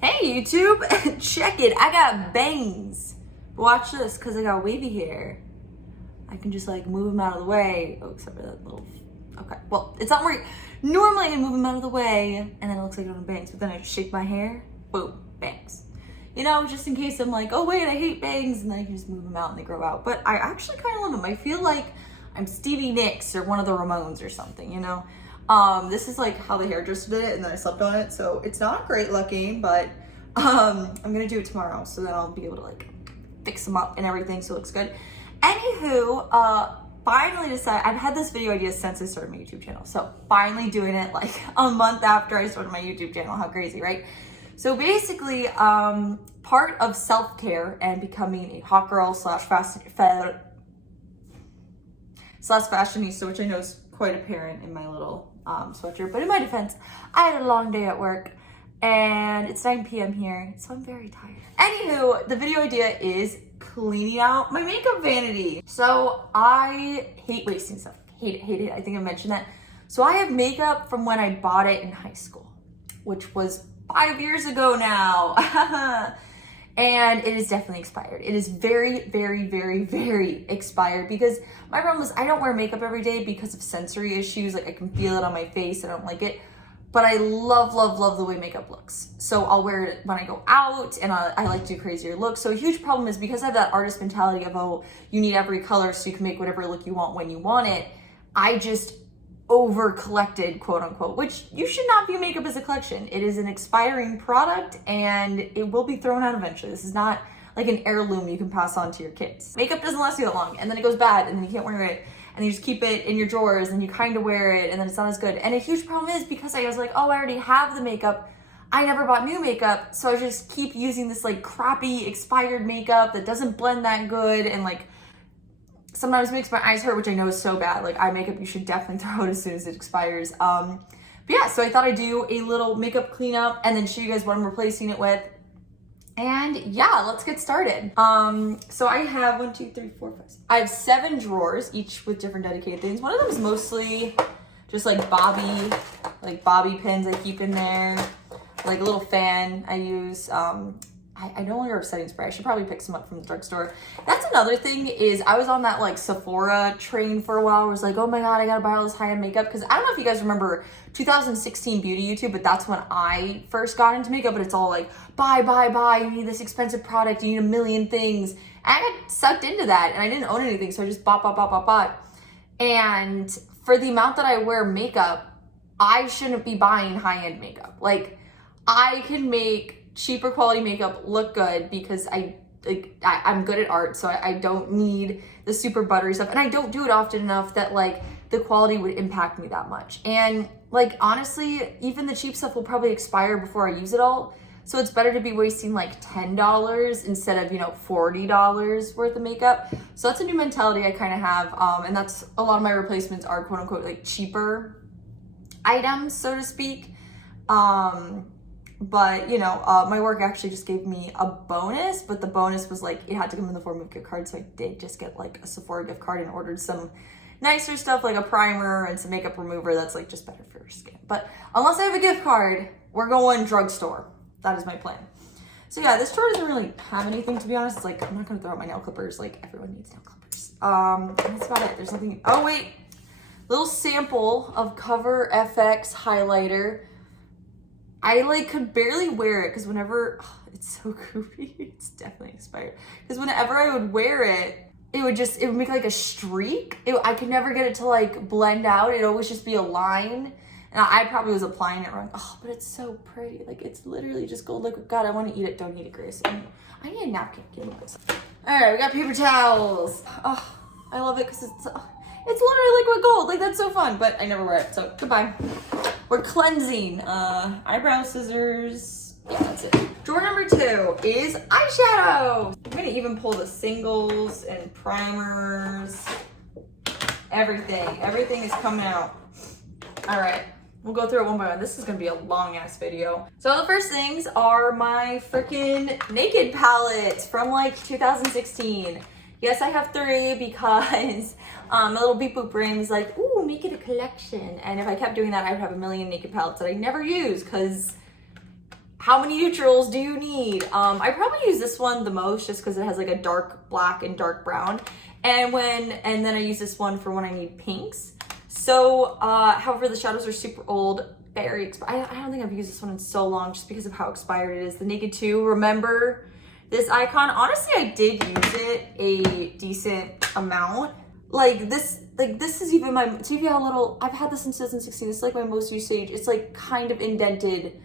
Hey YouTube, check it, I got bangs. Watch this, cause I got wavy hair. I can just like move them out of the way. Oh, except for that little, okay. Well, it's not where, normally I move them out of the way and then it looks like I don't have bangs, but then I just shake my hair, boom, bangs. You know, just in case I'm like, oh wait, I hate bangs, and then I can just move them out and they grow out. But I actually kind of love them. I feel like I'm Stevie Nicks or one of the Ramones or something, you know? This is like how the hairdresser did it and then I slept on it. So it's not great looking, but I'm gonna do it tomorrow. So then I'll be able to like fix them up and everything so it looks good. Anywho, finally decided, I've had this video idea since I started my YouTube channel. So finally doing it like a month after I started my YouTube channel. How crazy, right? So basically, part of self-care and becoming a hot girl slash fashionista, which I know is quite apparent in my little sweatshirt. But in my defense, I had a long day at work and it's 9 p.m. here, so I'm very tired. Anywho, the video idea is cleaning out my makeup vanity. So I hate wasting stuff. Hate it. I think I mentioned that. So I have makeup from when I bought it in high school, which was 5 years ago now. And it is definitely expired. It is very, very, very, very expired because my problem is I don't wear makeup every day because of sensory issues. Like I can feel it on my face. I don't like it. But I love, love, love the way makeup looks. So I'll wear it when I go out and I like to do crazier looks. So a huge problem is because I have that artist mentality of, oh, you need every color so you can make whatever look you want when you want it. I just over collected, quote unquote, which you should not view makeup as a collection. It is an expiring product and it will be thrown out eventually. This is not like an heirloom you can pass on to your kids. Makeup doesn't last you that long and then it goes bad and then you can't wear it and you just keep it in your drawers and you kind of wear it and then it's not as good. And a huge problem is because I was like, oh, I already have the makeup. I never bought new makeup. So I just keep using this like crappy expired makeup that doesn't blend that good and like sometimes makes my eyes hurt, which I know is so bad. Like eye makeup, you should definitely throw it as soon as it expires. But yeah, so I thought I'd do a little makeup cleanup and then show you guys what I'm replacing it with. And yeah, let's get started. So I have 1, 2, 3, 4, 5, 6. I have 7 drawers, each with different dedicated things. One of them is mostly just like bobby pins I keep in there, like a little fan I use. I no longer have setting spray. I should probably pick some up from the drugstore. That's another thing is I was on that like Sephora train for a while. I was like, oh my God, I gotta buy all this high-end makeup. Because I don't know if you guys remember 2016 beauty YouTube, but that's when I first got into makeup. But it's all like, buy. You need this expensive product. You need a million things. And I got sucked into that and I didn't own anything. So I just bought. And for the amount that I wear makeup, I shouldn't be buying high-end makeup. Like I can make cheaper quality makeup look good because I'm good at art, so I don't need the super buttery stuff, and I don't do it often enough that like the quality would impact me that much. And like honestly, even the cheap stuff will probably expire before I use it all, so it's better to be wasting like $10 instead of, you know, $40 worth of makeup. So that's a new mentality I kind of have, and that's a lot of my replacements are quote unquote like cheaper items, so to speak. But you know, my work actually just gave me a bonus, but the bonus was like, it had to come in the form of gift cards. So I did just get like a Sephora gift card and ordered some nicer stuff like a primer and some makeup remover that's like just better for your skin. But unless I have a gift card, we're going drugstore. That is my plan. So yeah, this drawer doesn't really have anything, to be honest. It's like, I'm not gonna throw out my nail clippers. Like everyone needs nail clippers. And that's about it. There's nothing, oh wait, little sample of Cover FX highlighter. I like could barely wear it because whenever, oh, it's so goofy, it's definitely expired. Because whenever I would wear it, it would make like a streak. I could never get it to like blend out. It'd always just be a line. And I probably was applying it wrong. Oh, but it's so pretty. Like it's literally just gold liquid. God, I want to eat it. Don't eat it, Grace. I need a napkin. Give me this. All right, we got paper towels. Oh, I love it because it's literally liquid gold. Like that's so fun, but I never wear it. So goodbye. We're cleansing. Eyebrow scissors. Yeah, that's it. Drawer number 2 is eyeshadow. I'm gonna even pull the singles and primers. Everything is coming out. All right, we'll go through it one by one. This is gonna be a long ass video. So the first things are my freaking Naked palettes from like 2016. Yes, I have 3 because my little beep boop brain was like, ooh, make it a collection. And if I kept doing that, I would have a million Naked palettes that I never use because How many neutrals do you need? I probably use this one the most just because it has like a dark black and dark brown. And then I use this one for when I need pinks. So, however, the shadows are super old, very expired. I don't think I've used this one in so long just because of how expired it is. The Naked 2, remember this icon? Honestly, I did use it a decent amount. Like this is even my, see how little, I've had this since 2016. This is like my most used shade. It's like kind of indented,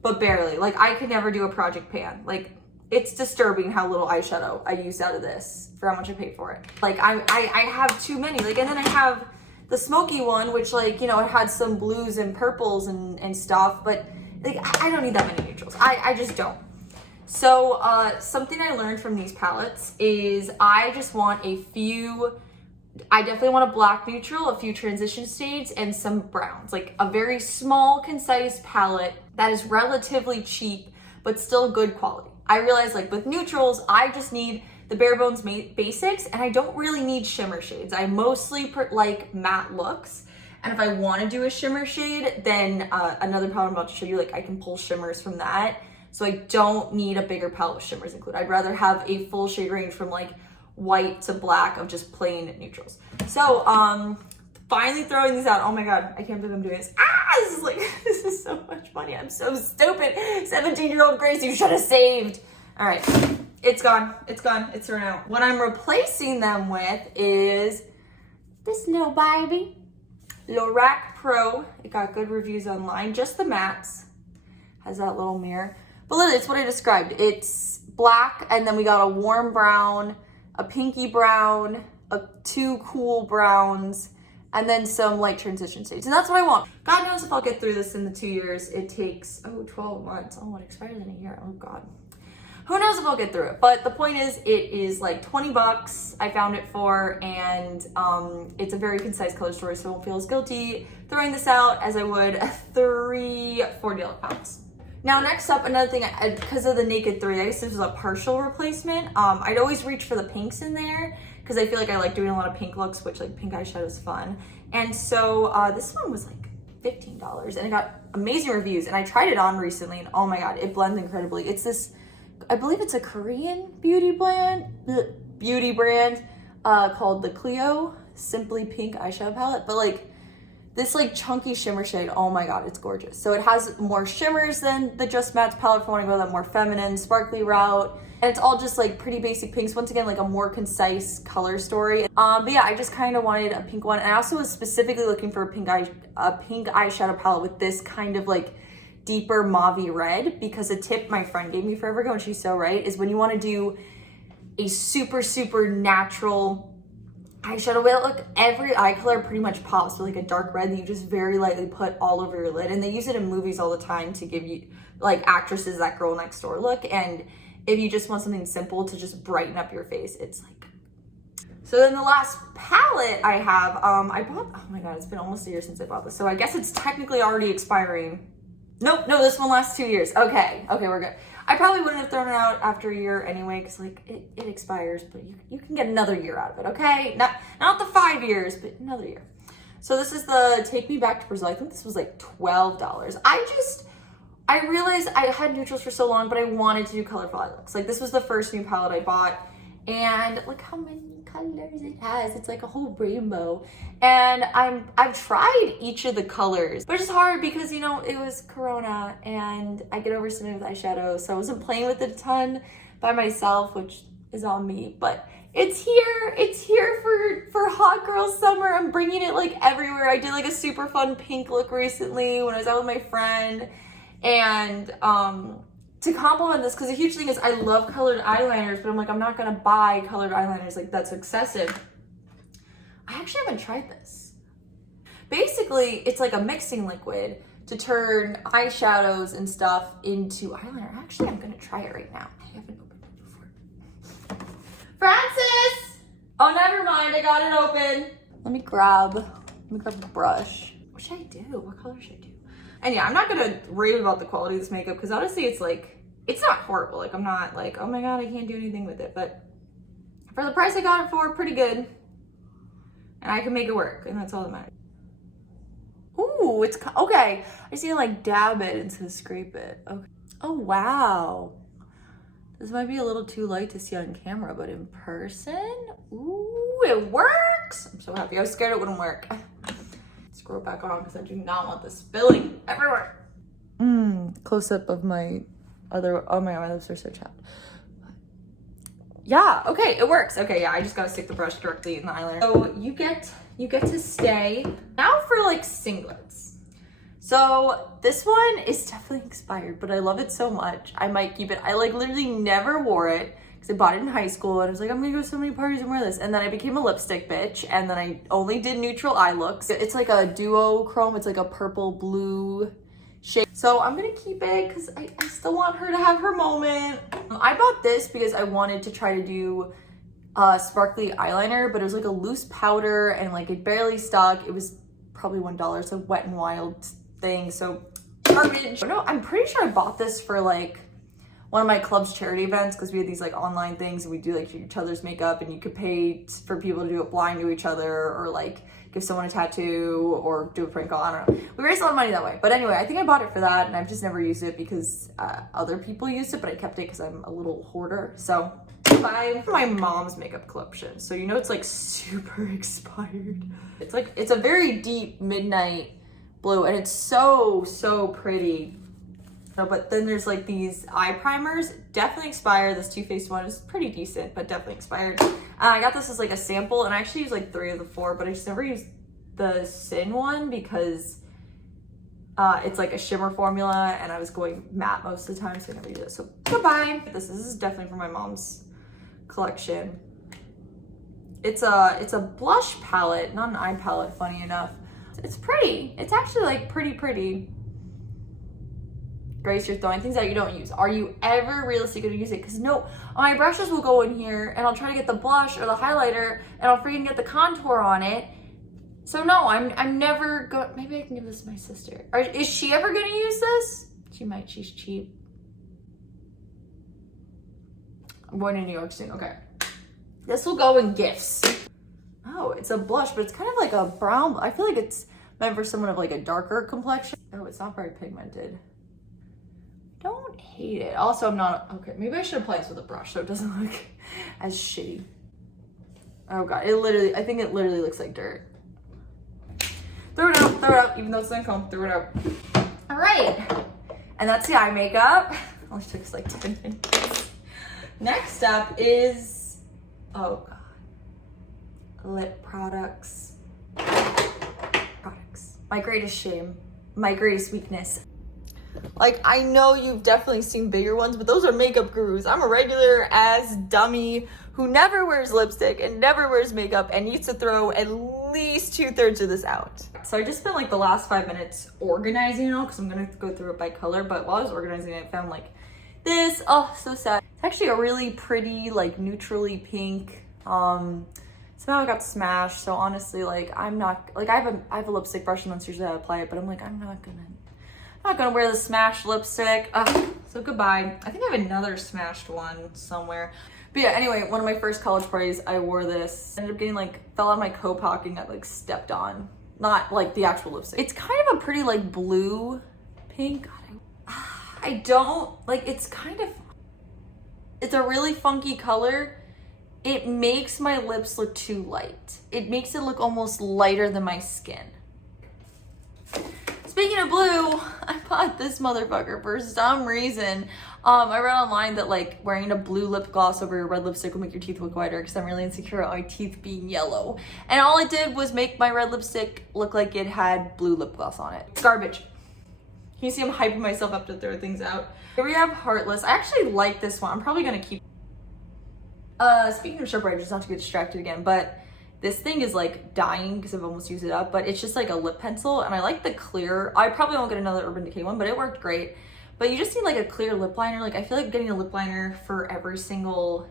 but barely. Like I could never do a project pan. Like it's disturbing how little eyeshadow I used out of this for how much I paid for it. Like I have too many. Like, and then I have the smoky one, which like, you know, it had some blues and purples and stuff, but like I don't need that many neutrals. I just don't. So something I learned from these palettes is I just want a few, I definitely want a black neutral, a few transition shades, and some browns. Like a very small, concise palette that is relatively cheap, but still good quality. I realize like with neutrals, I just need the bare bones basics, and I don't really need shimmer shades. I mostly like matte looks. And if I want to do a shimmer shade, then another palette I'm about to show you, like I can pull shimmers from that. So I don't need a bigger palette with shimmers included. I'd rather have a full shade range from like white to black of just plain neutrals. So finally throwing these out. Oh my God, I can't believe I'm doing this. This is like, this is so much money. I'm so stupid. 17-year-old Grace, you should have saved. All right, it's gone. It's gone. It's thrown out. What I'm replacing them with is this little baby, Lorac Pro. It got good reviews online. Just the mattes. Has that little mirror. But literally, it's what I described. It's black, and then we got a warm brown, a pinky brown, two cool browns, and then some light transition shades. And that's what I want. God knows if I'll get through this in the 2 years. It takes, 12 months. Oh, it expires in a year. Oh God. Who knows if I'll get through it. But the point is, it is like 20 bucks I found it for, and it's a very concise color story, so I won't feel as guilty throwing this out as I would 3 $40 palettes. Now, next up, another thing, because of the Naked 3, I guess this was a partial replacement. I'd always reach for the pinks in there because I feel like I like doing a lot of pink looks, which like pink eyeshadow is fun. And so this one was like $15 and it got amazing reviews. And I tried it on recently and oh my God, it blends incredibly. It's this, I believe it's a Korean beauty brand called the Clio Simply Pink eyeshadow palette. But like, this like chunky shimmer shade, oh my God, it's gorgeous. So it has more shimmers than the Just Mattes palette if I wanna go that more feminine, sparkly route. And it's all just like pretty basic pinks. Once again, like a more concise color story. But yeah, I just kind of wanted a pink one. And I also was specifically looking for a pink eyeshadow palette with this kind of like deeper mauve-y red, because a tip my friend gave me forever ago, and she's so right, is when you wanna do a super, super natural eyeshadow look, every eye color pretty much pops with like a dark red that you just very lightly put all over your lid. And they use it in movies all the time to give you like actresses that girl next door look. And if you just want something simple to just brighten up your face, it's like. So then the last palette I have, I bought, oh my God, it's been almost a year since I bought this. So I guess it's technically already expiring. Nope, no, this one lasts 2 years. Okay, we're good. I probably wouldn't have thrown it out after a year anyway, because like it expires, but you can get another year out of it, okay? Not the 5 years, but another year. So this is the Take Me Back to Brazil. I think this was like $12. I realized I had neutrals for so long, but I wanted to do colorful eye looks. Like this was the first new palette I bought, and look how many colors it has. It's like a whole rainbow. And I've tried each of the colors, but it's hard because, you know, it was Corona and I get overstimulated with eyeshadow, so I wasn't playing with it a ton by myself, which is on me. But it's here for hot girl summer. I'm bringing it like everywhere. I did like a super fun pink look recently when I was out with my friend. And to complement this, because the huge thing is I love colored eyeliners, but I'm like, I'm not gonna buy colored eyeliners, like that's excessive. I actually haven't tried this. Basically, it's like a mixing liquid to turn eyeshadows and stuff into eyeliner. Actually, I'm gonna try it right now. I haven't opened it before. Francis! Oh, never mind, I got it open. Let me grab a brush. What should I do? What color should I do? And yeah, I'm not gonna rave about the quality of this makeup because honestly, it's like, it's not horrible. Like I'm not like, oh my God, I can't do anything with it. But for the price I got it for, pretty good. And I can make it work, and that's all that matters. Ooh, it's, okay. I just need to like dab it instead of scrape it. Okay. Oh, wow. This might be a little too light to see on camera, but in person, ooh, it works. I'm so happy. I was scared it wouldn't work. Scroll back on because I do not want this spilling everywhere. Close up of my other, oh my God, my lips are so chapped. Yeah, okay, it works. Okay, yeah, I just gotta stick the brush directly in the eyeliner. So you get to stay. Now for like singlets. So this one is definitely expired, but I love it so much. I might keep it. I like literally never wore it because I bought it in high school and I was like, I'm gonna go to so many parties and wear this. And then I became a lipstick bitch and then I only did neutral eye looks. It's like a duochrome. It's like a purple blue shade. So I'm gonna keep it because I still want her to have her moment. I bought this because I wanted to try to do sparkly eyeliner, but it was like a loose powder and like it barely stuck. It was probably $1. It's a Wet n Wild thing, so garbage. No, I'm pretty sure I bought this for like one of my club's charity events because we had these like online things and we do like each other's makeup and you could pay for people to do it blind to each other or like give someone a tattoo or do a prank call. I don't know. We raised a lot of money that way. But anyway, I think I bought it for that and I've just never used it because other people used it, but I kept it because I'm a little hoarder. So bye. My mom's makeup collection. So you know it's like super expired. It's a very deep midnight blue and it's so pretty. No, but then there's like these eye primers, definitely expired. This Too Faced one is pretty decent, but definitely expired. I got this as like a sample and I actually used like 3 of the 4, but I just never used the Sin one because it's like a shimmer formula and I was going matte most of the time, so I never used it. So goodbye. This is definitely for my mom's collection. It's a blush palette, not an eye palette, funny enough. It's pretty. It's actually like pretty. Grace, you're throwing things that you don't use. Are you ever realistically gonna use it? Because no, my brushes will go in here and I'll try to get the blush or the highlighter and I'll freaking get the contour on it. So no, I'm never going. Maybe I can give this to my sister. Is she ever gonna use this? She might. She's cheap. I'm going to New York soon. Okay. This will go in gifts. Oh, it's a blush, but it's kind of like a brown. I feel like it's meant for someone of like a darker complexion. Oh, it's not very pigmented. Don't hate it. Also, I'm not, okay, maybe I should apply this with a brush so it doesn't look as shitty. Oh God, I think it literally looks like dirt. Throw it out, even though it's not comb, throw it out. All right, and that's the eye makeup. Only took us like 10 minutes. Next up is, oh God, lip products. My greatest shame, my greatest weakness. Like, I know you've definitely seen bigger ones, but those are makeup gurus. I'm a regular ass dummy who never wears lipstick and never wears makeup and needs to throw at least 2/3 of this out. So I just spent like the last 5 minutes organizing it all because I'm gonna go through it by color, but while I was organizing it, I found like this. Oh, so sad. It's actually a really pretty, like neutrally pink. Somehow I got smashed, so honestly, like I'm not, like I have a lipstick brush and that's usually how I apply it, but I'm like, I'm not gonna wear the smashed lipstick. So goodbye. I think I have another smashed one somewhere. But yeah, anyway, one of my first college parties, I wore this. Ended up getting like, fell out of my coat pocket and got like stepped on. Not like the actual lipstick. It's kind of a pretty like blue pink. God, I don't, like it's a really funky color. It makes my lips look too light. It makes it look almost lighter than my skin. Speaking of blue, I bought this motherfucker for some reason. I read online that like wearing a blue lip gloss over your red lipstick will make your teeth look whiter because I'm really insecure about my teeth being yellow. And all it did was make my red lipstick look like it had blue lip gloss on it. It's garbage. Can you see I'm hyping myself up to throw things out? Here we have Heartless. I actually like this one. I'm probably gonna keep. Speaking of sharp just not to get distracted again, but this thing is like dying because I've almost used it up, but it's just like a lip pencil and I like the clear. I probably won't get another Urban Decay one, but it worked great. But you just need like a clear lip liner. Like I feel like getting a lip liner for every single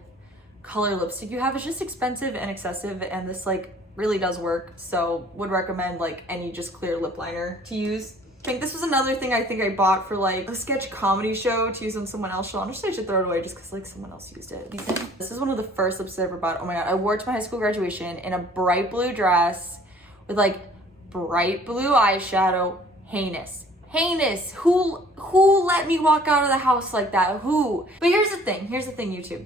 color lipstick you have is just expensive and excessive, and this like really does work. So would recommend like any just clear lip liner to use. I think this was another thing I think I bought for like a sketch comedy show to use on someone else's show. Honestly, I should throw it away just because like someone else used it. This is one of the first lipsticks I ever bought. Oh my God, I wore it to my high school graduation in a bright blue dress with like bright blue eyeshadow. Heinous. heinous. Who let me walk out of the house like that? Who? But here's the thing, YouTube.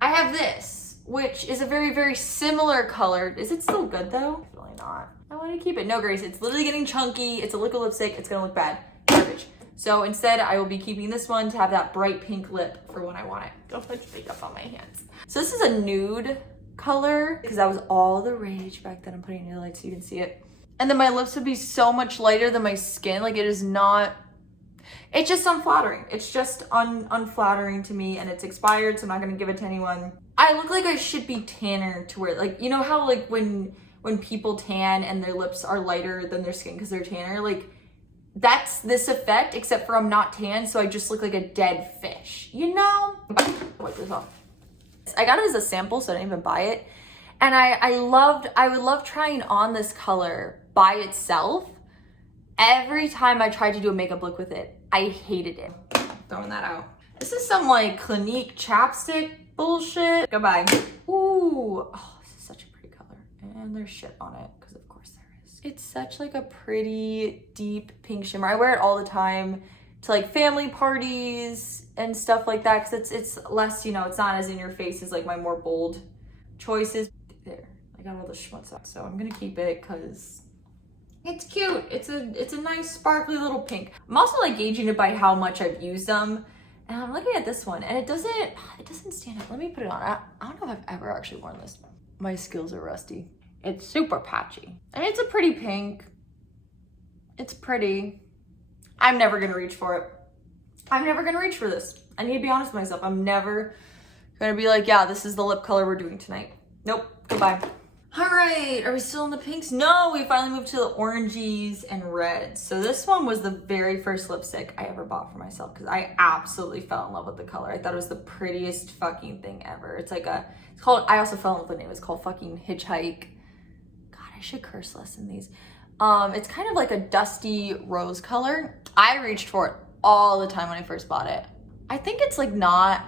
I have this, which is a very, very similar color. Is it still good though? Really not. I want to keep it. No, Grace, it's literally getting chunky. It's a liquid lipstick. It's gonna look bad. Garbage. So instead, I will be keeping this one to have that bright pink lip for when I want it. Don't put makeup on my hands. So this is a nude color because that was all the rage back then. I'm putting it in the light so you can see it. And then my lips would be so much lighter than my skin. Like, it is not, it's just unflattering. It's just unflattering to me, and it's expired, so I'm not gonna give it to anyone. I look like I should be tanner to where, like, you know how like when people tan and their lips are lighter than their skin because they're tanner, like, that's this effect, except for I'm not tan, so I just look like a dead fish, you know? Wipe this off. I got it as a sample, so I didn't even buy it. And I would love trying on this color by itself. Every time I tried to do a makeup look with it, I hated it. Throwing that out. This is some like Clinique chapstick bullshit. Goodbye. Ooh, oh, this is such a pretty color. And there's shit on it, because of course there is. It's such like a pretty deep pink shimmer. I wear it all the time to like family parties and stuff like that, because it's less, you know, it's not as in your face as like my more bold choices. There, I got all the schmutz out, so I'm gonna keep it because it's cute. It's a nice sparkly little pink. I'm also like gauging it by how much I've used them, and I'm looking at this one and it doesn't stand out. Let me put it on. I don't know if I've ever actually worn this. My skills are rusty. It's super patchy. I mean, it's a pretty pink. It's pretty. I'm never gonna reach for it. I'm never gonna reach for this. I need to be honest with myself. I'm never gonna be like, yeah, this is the lip color we're doing tonight. Nope, goodbye. All right, are we still in the pinks? No, we finally moved to the oranges and reds. So this one was the very first lipstick I ever bought for myself because I absolutely fell in love with the color. I thought it was the prettiest fucking thing ever. It's called, I also fell in love with the name. It's called fucking Hitchhike. God, I should curse less in these. It's kind of like a dusty rose color. I reached for it all the time when I first bought it. I think it's like not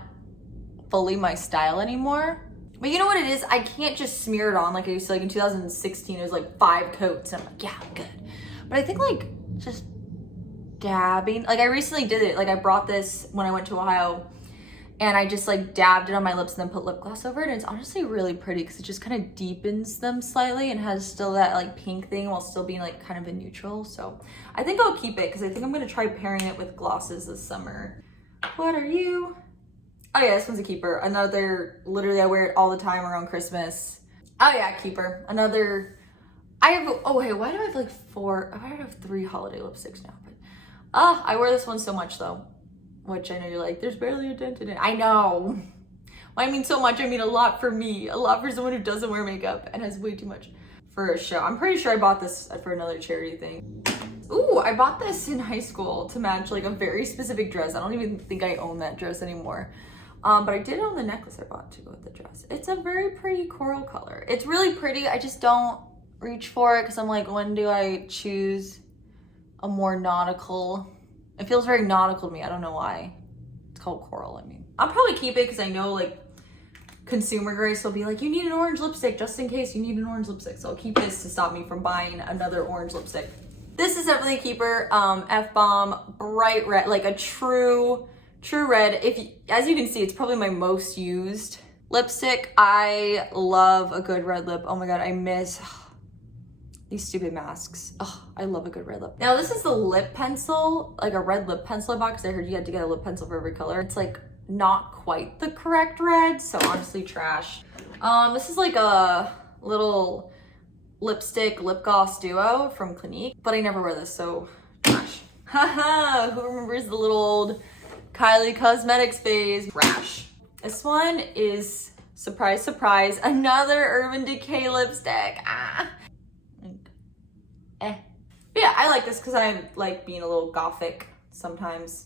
fully my style anymore. But you know what it is? I can't just smear it on like I used to. Like in 2016, it was like 5 coats. And I'm like, yeah, I'm good. But I think like just dabbing. Like I recently did it. Like I brought this when I went to Ohio and I just like dabbed it on my lips and then put lip gloss over it. And it's honestly really pretty because it just kind of deepens them slightly and has still that like pink thing while still being like kind of a neutral. So I think I'll keep it because I think I'm going to try pairing it with glosses this summer. What are you? Oh yeah, this one's a keeper. Another, literally I wear it all the time around Christmas. Oh yeah, keeper. Another, oh wait, why do I have like 4, I have 3 holiday lipsticks now, but I wear this one so much though, which I know you're like, there's barely a dent in it. I know. When I mean so much, I mean a lot for me, a lot for someone who doesn't wear makeup and has way too much for a show. I'm pretty sure I bought this for another charity thing. Ooh, I bought this in high school to match like a very specific dress. I don't even think I own that dress anymore. But I did own the necklace I bought to go with the dress. It's a very pretty coral color. It's really pretty. I just don't reach for it because I'm like, when do I choose a more nautical? It feels very nautical to me. I don't know why. It's called coral, I mean. I'll probably keep it because I know like consumer Grace will be like, you need an orange lipstick just in case you need an orange lipstick. So I'll keep this to stop me from buying another orange lipstick. This is definitely a keeper. F-Bomb, bright red, like a true red. As you can see, it's probably my most used lipstick. I love a good red lip. Oh my God, I miss these stupid masks. Oh, I love a good red lip. Now this is the lip pencil, like a red lip pencil I bought because I heard you had to get a lip pencil for every color. It's like not quite the correct red, so honestly trash. This is like a little lipstick lip gloss duo from Clinique, but I never wear this, so trash. Haha, who remembers the little old Kylie Cosmetics phase? Trash. This one is, surprise, surprise, another Urban Decay lipstick. But yeah, I like this because I like being a little gothic sometimes.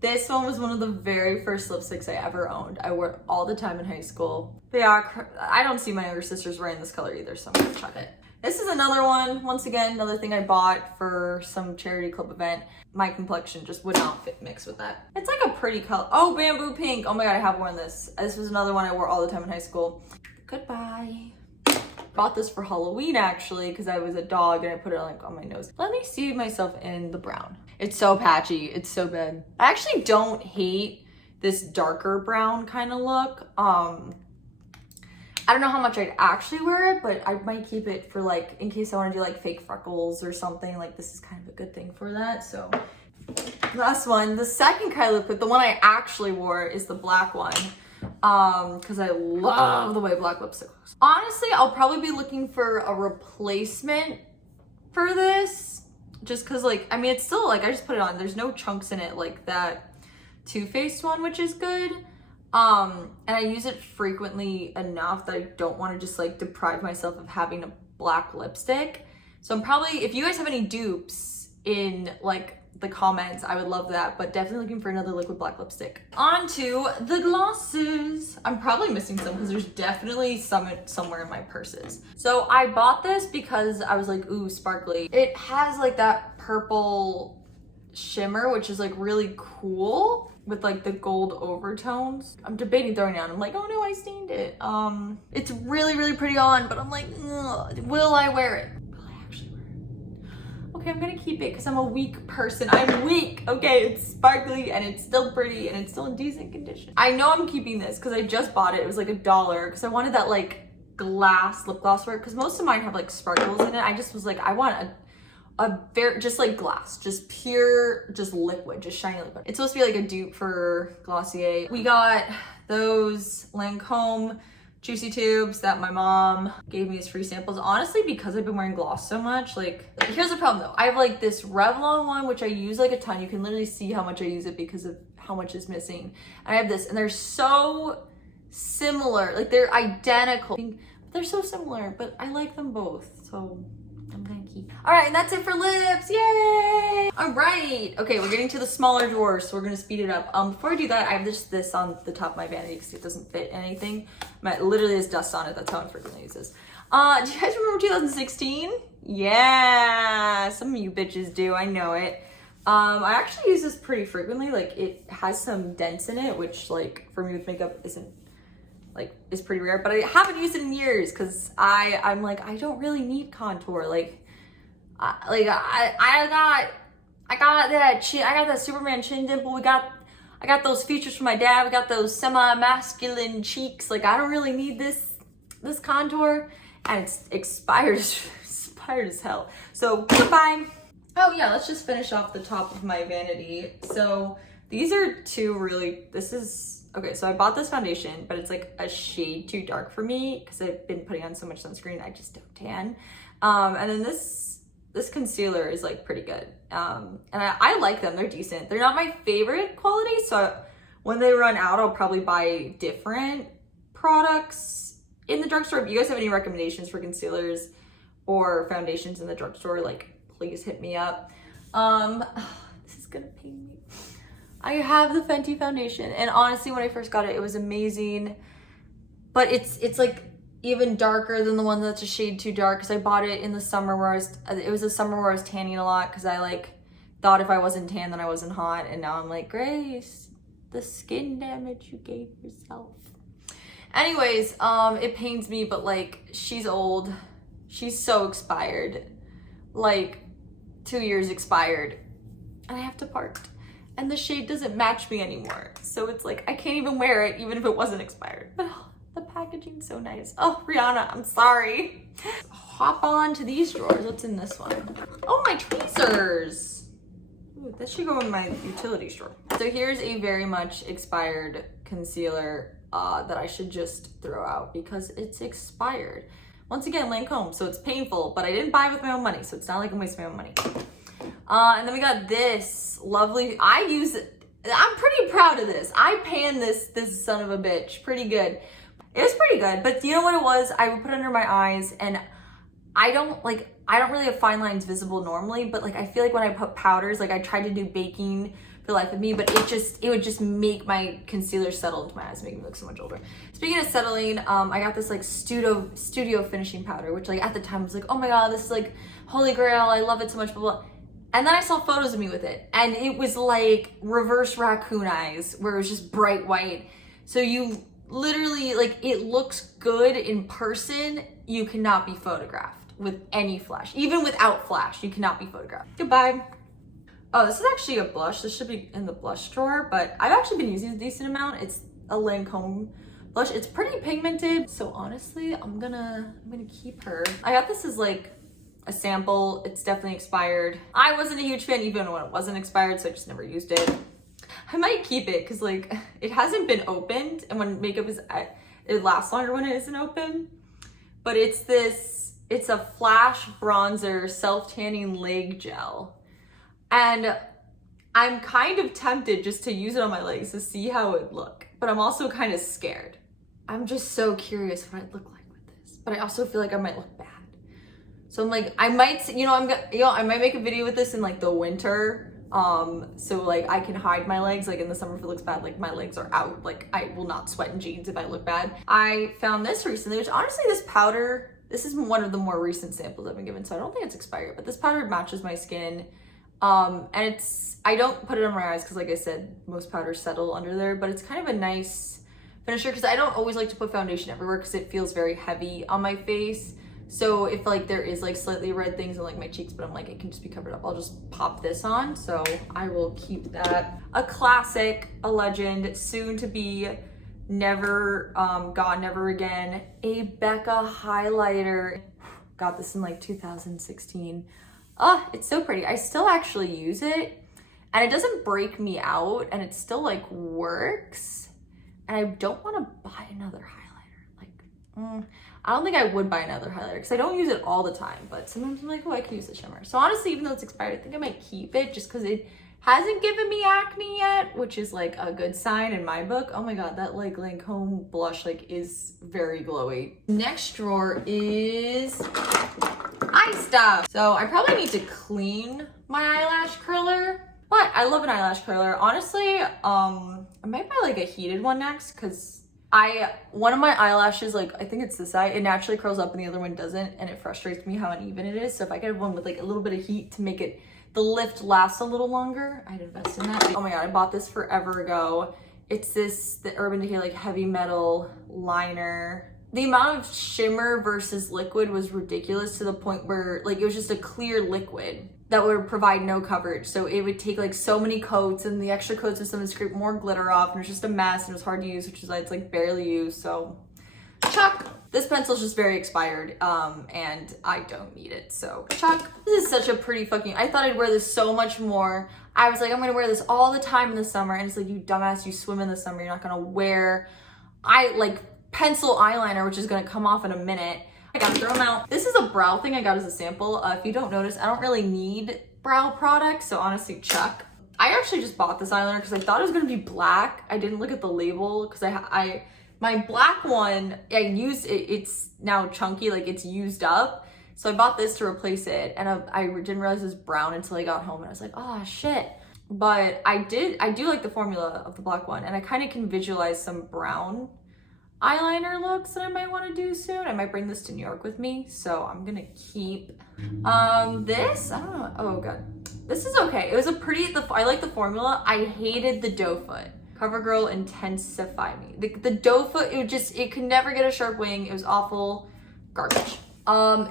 This one was one of the very first lipsticks I ever owned. I wore it all the time in high school. But yeah, I don't see my younger sisters wearing this color either, so I'm gonna chuck it. This is another one, once again, another thing I bought for some charity club event. My complexion just would not mix with that. It's like a pretty color. Oh, bamboo pink. Oh my God, I have worn this. This was another one I wore all the time in high school. Goodbye. Bought this for Halloween actually because I was a dog and I put it like on my nose. Let me see myself in the brown. It's so patchy, it's so bad. I actually don't hate this darker brown kind of look. I don't know how much I'd actually wear it, but I might keep it for like, in case I want to do like fake freckles or something. Like this is kind of a good thing for that. So last one, the second kind of lip, the one I actually wore is the black one. Because I love the way black lipstick looks. Honestly, I'll probably be looking for a replacement for this. Just because like, I mean, it's still like, I just put it on. There's no chunks in it like that Too Faced one, which is good. And I use it frequently enough that I don't want to just like deprive myself of having a black lipstick. So I'm probably, if you guys have any dupes in like the comments, I would love that, but definitely looking for another liquid black lipstick. On to the glosses. I'm probably missing some because there's definitely some somewhere in my purses. So I bought this because I was like, ooh, sparkly. It has like that purple shimmer, which is like really cool with like the gold overtones. I'm debating throwing it on. I'm like, oh no, I stained it. It's really, really pretty on, but I'm like, ugh, will I wear it? Will I actually wear it? Okay, I'm gonna keep it because I'm a weak person. I'm weak, okay? It's sparkly and it's still pretty and it's still in decent condition. I know I'm keeping this because I just bought it. It was like $1 because I wanted that like glass lip gloss work because most of mine have like sparkles in it. I just was like, I want a very, just like glass, just pure, just liquid, just shiny liquid. It's supposed to be like a dupe for Glossier. We got those Lancome Juicy Tubes that my mom gave me as free samples. Honestly, because I've been wearing gloss so much, like, here's the problem though. I have like this Revlon one, which I use like a ton. You can literally see how much I use it because of how much is missing. And I have this, and they're so similar. Like, they're identical. They're so similar, but I like them both, so I'm gonna keep. All right, and that's it for lips, yay! All right, okay, we're getting to the smaller drawers, so we're gonna speed it up. Before I do that, I have this on the top of my vanity because it doesn't fit anything. Literally has dust on it, that's how infrequently I use this. Do you guys remember 2016? Yeah, some of you bitches do, I know it. I actually use this pretty frequently. Like, it has some dents in it, which like for me with makeup is pretty rare, but I haven't used it in years because I'm like, I don't really need contour. I got that Superman chin dimple. I got those features from my dad. We got those semi-masculine cheeks. Like, I don't really need this contour, and it's expired as hell. So goodbye. Oh yeah, let's just finish off the top of my vanity. So these are two really, okay, so I bought this foundation, but it's like a shade too dark for me because I've been putting on so much sunscreen, I just don't tan. And then this concealer is like pretty good. And I like them, they're decent. They're not my favorite quality, so when they run out, I'll probably buy different products in the drugstore. If you guys have any recommendations for concealers or foundations in the drugstore, like, please hit me up. This is gonna pain me. I have the Fenty foundation, and honestly, when I first got it, it was amazing. But it's like even darker than the one that's a shade too dark because I bought it in the summer where it was a summer where I was tanning a lot because I like thought if I wasn't tan then I wasn't hot, and now I'm like, Grace, the skin damage you gave yourself. Anyways, it pains me, but like, she's old. She's so expired. Like, 2 years expired, and I have to part. And the shade doesn't match me anymore. So it's like, I can't even wear it even if it wasn't expired. But oh, the packaging's so nice. Oh, Rihanna, I'm sorry. Hop on to these drawers. What's in this one? Oh, my tweezers. Ooh, this should go in my utilities drawer. So here's a very much expired concealer that I should just throw out because it's expired. Once again, Lancome, so it's painful, but I didn't buy it with my own money, so it's not like I'm wasting my own money. And then we got this lovely, I'm pretty proud of this. I panned this son of a bitch pretty good. It was pretty good, but you know what it was? I would put it under my eyes, and I don't really have fine lines visible normally, but like, I feel like when I put powders, like I tried to do baking for the life of me, but it would just make my concealer settle into my eyes, making me look so much older. Speaking of settling, I got this like studio finishing powder, which like at the time I was like, oh my God, this is like holy grail. I love it so much, blah, blah. And then I saw photos of me with it, and it was like reverse raccoon eyes, where it was just bright white. So you literally, like, it looks good in person. You cannot be photographed with any flash. Even without flash, you cannot be photographed. Goodbye. Oh, this is actually a blush. This should be in the blush drawer, but I've actually been using a decent amount. It's a Lancome blush. It's pretty pigmented, so honestly, I'm gonna keep her. I got this as like a sample. It's definitely expired. I wasn't a huge fan even when it wasn't expired, so I just never used it. I might keep it because like it hasn't been opened, and when makeup is, it lasts longer when it isn't open. But it's a Flash Bronzer Self-Tanning Leg Gel. And I'm kind of tempted just to use it on my legs to see how it look, but I'm also kind of scared. I'm just so curious what I'd look like with this, but I also feel like I might look bad. So I'm like, I might, I might make a video with this in like the winter. So like I can hide my legs, like in the summer if it looks bad, like my legs are out, like I will not sweat in jeans if I look bad. I found this recently, which honestly this powder, this is one of the more recent samples I've been given, so I don't think it's expired, but this powder matches my skin. And I don't put it on my eyes because like I said, most powders settle under there, but it's kind of a nice finisher because I don't always like to put foundation everywhere because it feels very heavy on my face. So if like there is like slightly red things on like my cheeks, but I'm like, it can just be covered up, I'll just pop this on. So I will keep that. A classic, a legend, soon to be never gone, never again. A Becca highlighter. Got this in like 2016. It's so pretty. I still actually use it and it doesn't break me out and it still like works. And I don't want to buy another highlighter. Like, I don't think I would buy another highlighter because I don't use it all the time, but sometimes I'm like, oh, I could use the shimmer. So honestly, even though it's expired, I think I might keep it just because it hasn't given me acne yet, which is like a good sign in my book. Oh my God, that like Lancome blush like is very glowy. Next drawer is eye stuff. So I probably need to clean my eyelash curler, but I love an eyelash curler. Honestly, I might buy like a heated one next because one of my eyelashes, like I think it's this eye, it naturally curls up and the other one doesn't, and it frustrates me how uneven it is. So if I get one with like a little bit of heat to make it, the lift last a little longer, I'd invest in that. Oh my God, I bought this forever ago. It's the Urban Decay like heavy metal liner. The amount of shimmer versus liquid was ridiculous to the point where like it was just a clear liquid that would provide no coverage. So it would take like so many coats, and the extra coats would sometimes scrape more glitter off, and it was just a mess and it was hard to use, which is why it's like barely used. So chuck. This pencil's just very expired and I don't need it, so chuck. This is such a pretty fucking, I thought I'd wear this so much more. I was like, I'm gonna wear this all the time in the summer, and it's like, you dumbass, you swim in the summer, you're not gonna wear pencil eyeliner, which is gonna come off in a minute. I gotta throw them out. This is a brow thing I got as a sample. If you don't notice, I don't really need brow products, so honestly, chuck. I actually just bought this eyeliner because I thought it was gonna be black. I didn't look at the label because my black one, I used it, it's now chunky, like it's used up. So I bought this to replace it, and I didn't realize it was brown until I got home, and I was like, oh shit. But I do like the formula of the black one, and I kind of can visualize some brown eyeliner looks that I might want to do soon. I might bring this to New York with me, so I'm gonna keep this. I don't know. Oh God, this is okay. It was a pretty, I like the formula. I hated the doe foot. CoverGirl Intensify Me. The doe foot, it could never get a sharp wing. It was awful. Garbage.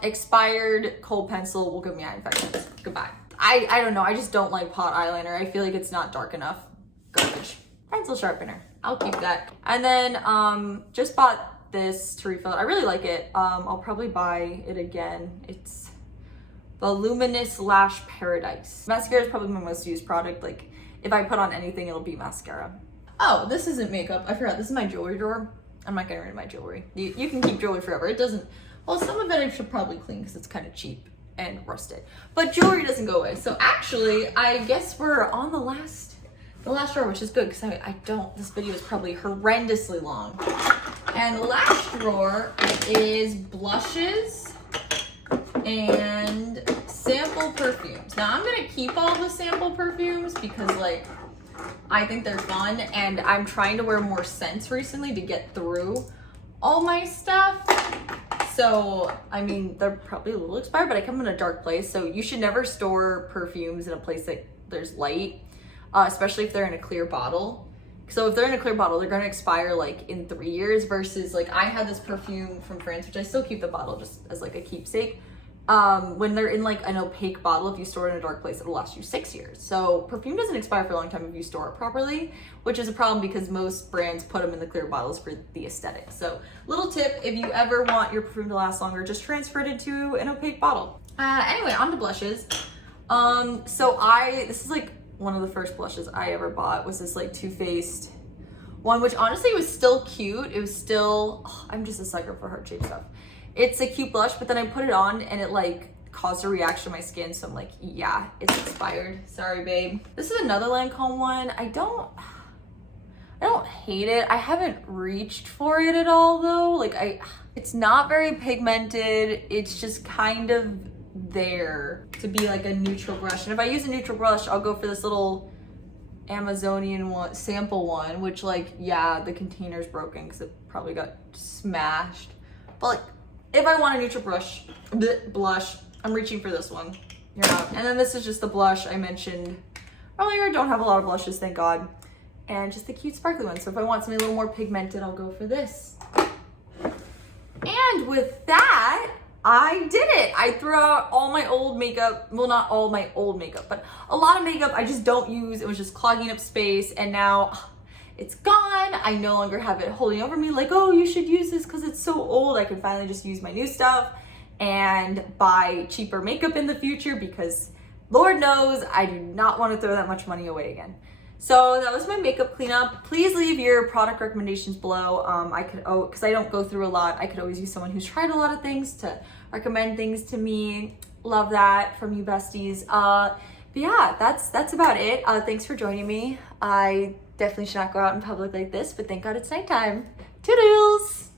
Expired cold pencil will give me eye infections. Goodbye. I don't know. I just don't like pot eyeliner. I feel like it's not dark enough. Garbage. Pencil sharpener. I'll keep that. And then just bought this to refill it. I really like it. I'll probably buy it again. It's the Luminous Lash Paradise. Mascara is probably my most used product. Like if I put on anything, it'll be mascara. Oh, this isn't makeup. I forgot. This is my jewelry drawer. I'm not getting rid of my jewelry. You can keep jewelry forever. It doesn't, well, some of it I should probably clean because it's kind of cheap and rusted. But jewelry doesn't go away. So actually, I guess we're on the last drawer, which is good because this video is probably horrendously long. And the last drawer is blushes and sample perfumes. Now I'm gonna keep all the sample perfumes because like, I think they're fun, and I'm trying to wear more scents recently to get through all my stuff. So, I mean, they're probably a little expired, but I come in a dark place, so you should never store perfumes in a place that there's light, especially if they're in a clear bottle, So if they're in a clear bottle, they're gonna expire like in 3 years versus like I had this perfume from France, which I still keep the bottle just as like a keepsake. When they're in like an opaque bottle, if you store it in a dark place, it'll last you 6 years. So perfume doesn't expire for a long time if you store it properly, which is a problem because most brands put them in the clear bottles for the aesthetic. So little tip, if you ever want your perfume to last longer, just transfer it into an opaque bottle. Anyway, on to blushes. This is like one of the first blushes I ever bought was this like Too Faced one, which honestly was still cute. It was still, I'm just a sucker for heart-shaped stuff. It's a cute blush, but then I put it on and it like caused a reaction to my skin. So I'm like, yeah, it's expired. Sorry, babe. This is another Lancome one. I don't hate it. I haven't reached for it at all though. Like it's not very pigmented. It's just kind of there to be like a neutral brush. And if I use a neutral brush, I'll go for this little Amazonian one, sample one, which like, yeah, the container's broken because it probably got smashed. But like, if I want a neutral blush, I'm reaching for this one. You're not. And then this is just the blush I mentioned earlier. I don't have a lot of blushes, thank God. And just the cute sparkly one. So if I want something a little more pigmented, I'll go for this. And with that, I did it. I threw out all my old makeup. Well, not all my old makeup, but a lot of makeup I just don't use. It was just clogging up space. And now it's gone. I no longer have it holding over me like, oh, you should use this because it's so old. I can finally just use my new stuff and buy cheaper makeup in the future because Lord knows I do not want to throw that much money away again. So that was my makeup cleanup. Please leave your product recommendations below. Because I don't go through a lot, I could always use someone who's tried a lot of things to recommend things to me. Love that from you besties. But yeah, that's about it. Thanks for joining me. I definitely should not go out in public like this, but thank God it's nighttime. Toodles!